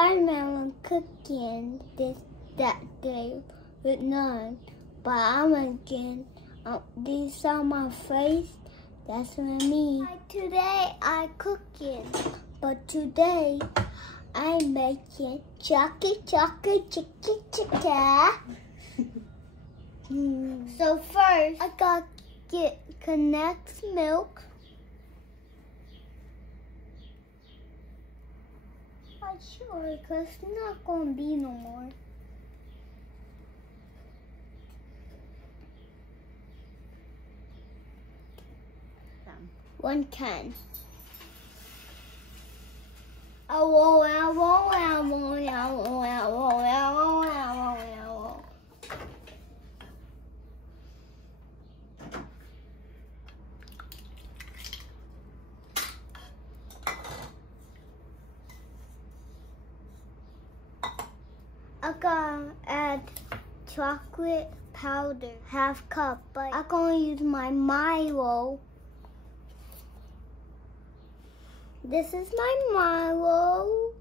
watermelon cooking that day with none, but I'm again. These are my face. That's what I mean. Today I cooking, but today I'm making chocolate chicka. So first, I gotta get Condense milk. I'm sure, because it's not gonna be no more. One can. I gotta add chocolate powder, half cup, but I'm gonna use my Milo. This is my Milo.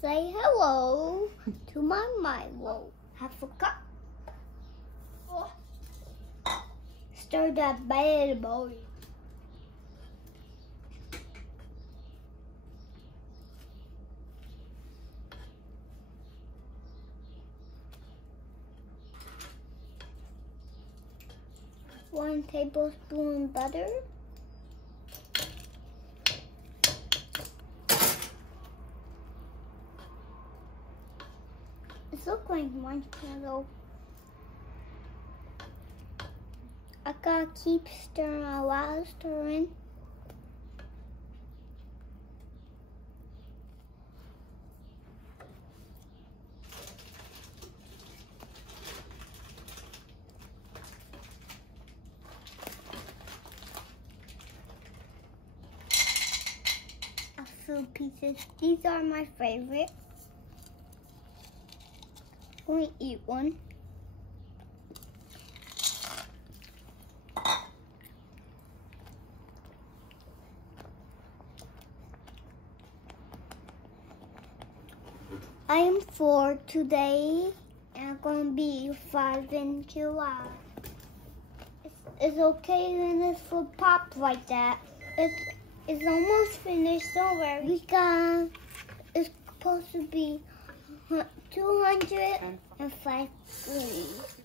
Say hello to my Milo. Half a cup. Stir that bad boy. One tablespoon butter. It looks like marshmallow. I gotta keep stirring while stirring. A few pieces. These are my favorite. I'm gonna eat one. I am 4 today, and I'm gonna be 5 in July. It's okay when it's full pop like that. It's almost finished. Don't worry. It's supposed to be 205 degrees.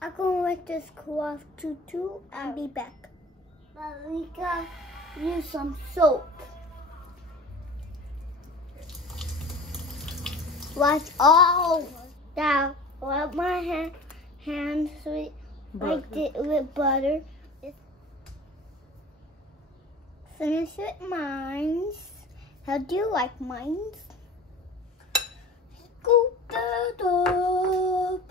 I'm gonna let this cool off to 2 and be back. But we gotta use some soap. Watch all that. Rub my hands with like this with butter. Finish with mines. How do you like mines? Scoop that up.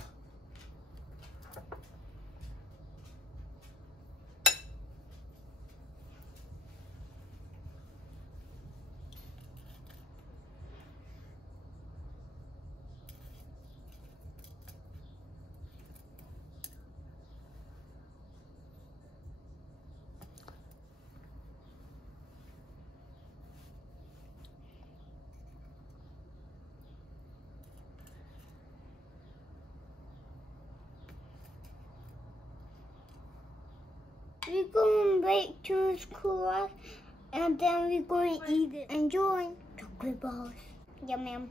We're going to wait till it's cool off, and then we're going to eat it. Enjoy chocolate balls. Yum, yum.